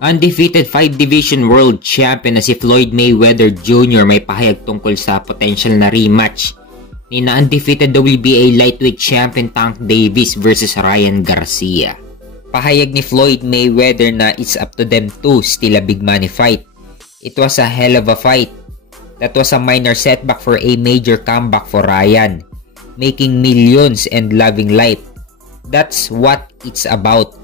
Undefeated 5-division world champion na si Floyd Mayweather Jr. may pahayag tungkol sa potential na rematch ni na undefeated WBA lightweight champion Tank Davis versus Ryan Garcia. Pahayag ni Floyd Mayweather na it's up to them two, still a big money fight. It was a hell of a fight. That was a minor setback for a major comeback for Ryan, making millions and loving life. That's what it's about.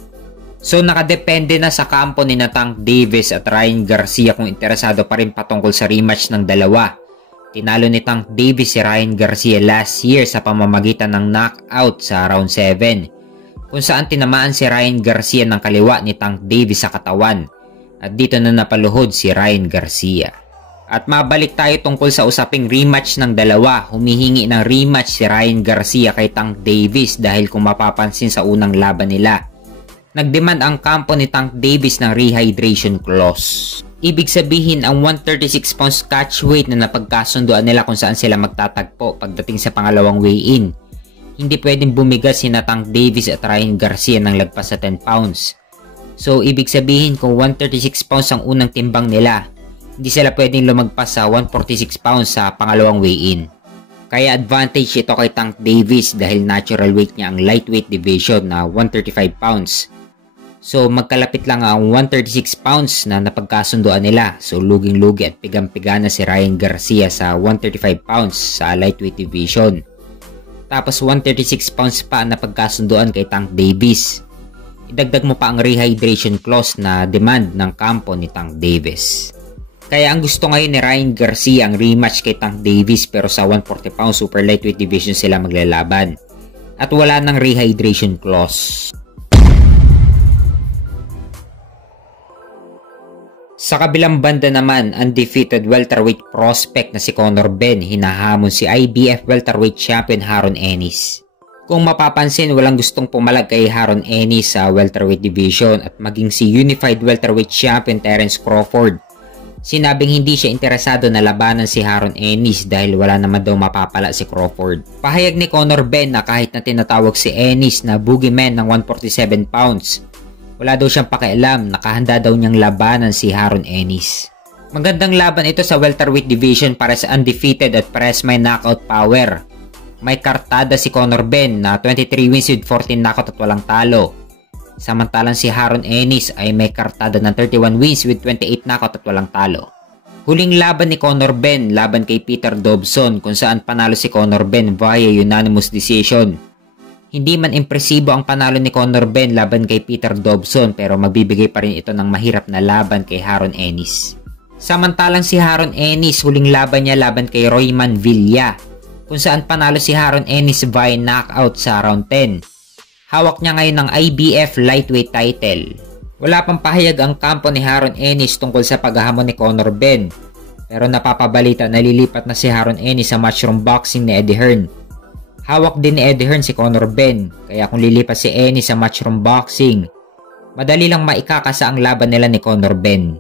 So nakadepende na sa kampo ni na Tank Davis at Ryan Garcia kung interesado pa rin patungkol sa rematch ng dalawa. Tinalo ni Tank Davis si Ryan Garcia last year sa pamamagitan ng knockout sa round 7, kung saan tinamaan si Ryan Garcia ng kaliwa ni Tank Davis sa katawan at dito na napaluhod si Ryan Garcia. At mabalik tayo tungkol sa usaping rematch ng dalawa. Humihingi ng rematch si Ryan Garcia kay Tank Davis dahil kung mapapansin sa unang laban nila, nagdemand ang kampo ni Tank Davis ng rehydration clause. Ibig sabihin ang 136 pounds catch weight na napagkasunduan nila kung saan sila magtatagpo pagdating sa pangalawang weigh-in. Hindi pwedeng bumigas sina Tank Davis at Ryan Garcia ng lagpas sa 10 pounds. So ibig sabihin kung 136 pounds ang unang timbang nila, hindi sila pwedeng lumagpas sa 146 pounds sa pangalawang weigh-in. Kaya advantage ito kay Tank Davis dahil natural weight niya ang lightweight division na 135 pounds. So magkalapit lang ang 136 pounds na napagkasunduan nila. So luging-lugi at pigang-piga na si Ryan Garcia sa 135 pounds sa lightweight division. Tapos 136 pounds pa ang napagkasunduan kay Tank Davis. Idagdag mo pa ang rehydration clause na demand ng kampo ni Tank Davis. Kaya ang gusto ngayon ni Ryan Garcia ang rematch kay Tank Davis pero sa 140 pounds super lightweight division sila maglalaban. At wala ng rehydration clause. Sa kabilang banda naman, undefeated welterweight prospect na si Conor Benn hinahamon si IBF welterweight champion Haron Ennis. Kung mapapansin, walang gustong pumalag kay Haron Ennis sa welterweight division at maging si unified welterweight champion Terence Crawford. Sinabing hindi siya interesado na labanan si Haron Ennis dahil wala naman daw mapapala si Crawford. Pahayag ni Conor Benn na kahit na tinatawag si Ennis na boogeyman ng 147 pounds, wala daw siyang pakialam, nakahanda daw niyang labanan si Haron Ennis. Magandang laban ito sa welterweight division para sa undefeated at pares may knockout power. May kartada si Conor Benn na 23 wins with 14 knockout at walang talo. Samantalang si Haron Ennis ay may kartada ng 31 wins with 28 knockout at walang talo. Huling laban ni Conor Benn laban kay Peter Dobson kung saan panalo si Conor Benn via unanimous decision. Hindi man impresibo ang panalo ni Conor Benn laban kay Peter Dobson pero magbibigay pa rin ito ng mahirap na laban kay Haron Ennis. Samantalang si Haron Ennis huling laban niya laban kay Royman Villa kung saan panalo si Haron Ennis via knockout sa round 10. Hawak niya ngayon ng IBF lightweight title. Wala pang pahayag ang kampo ni Haron Ennis tungkol sa paghahamon ni Conor Benn pero napapabalita na lilipat na si Haron Ennis sa matchroom boxing ni Eddie Hearn. Hawak din ni Eddie Hearn si Conor Benn, kaya kung lilipat si Ennis sa matchroom boxing, madali lang maikakasa ang laban nila ni Conor Benn.